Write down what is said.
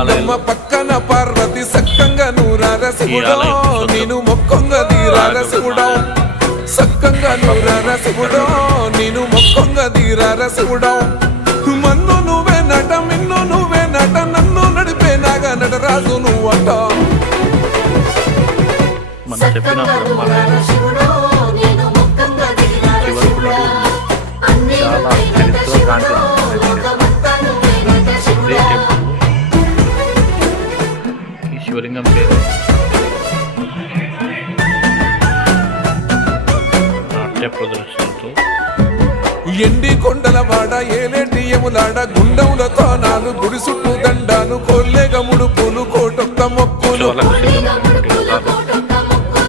గంగమ్మ పక్కన పార్వతి సక్కంగా నూరార శివుడో నేను మొక్కంగా తీరార శివుడో సక్కంగా నూరార శివుడో నేను మొక్కంగా తీరార శివుడో మన్ను నువ్వే నట మిన్ను నువ్వే నట నన్ను నడిపే నాగా నటరాజు నువ్వంట శివలింగం పేరు నాట్య ప్రదర్శనతో ఎండి కొండల వాడ ఏలేటి యములాడ గుండములతో నాలు గుడి చుట్టూ దండాలు కొల్లేగ ముడుపులు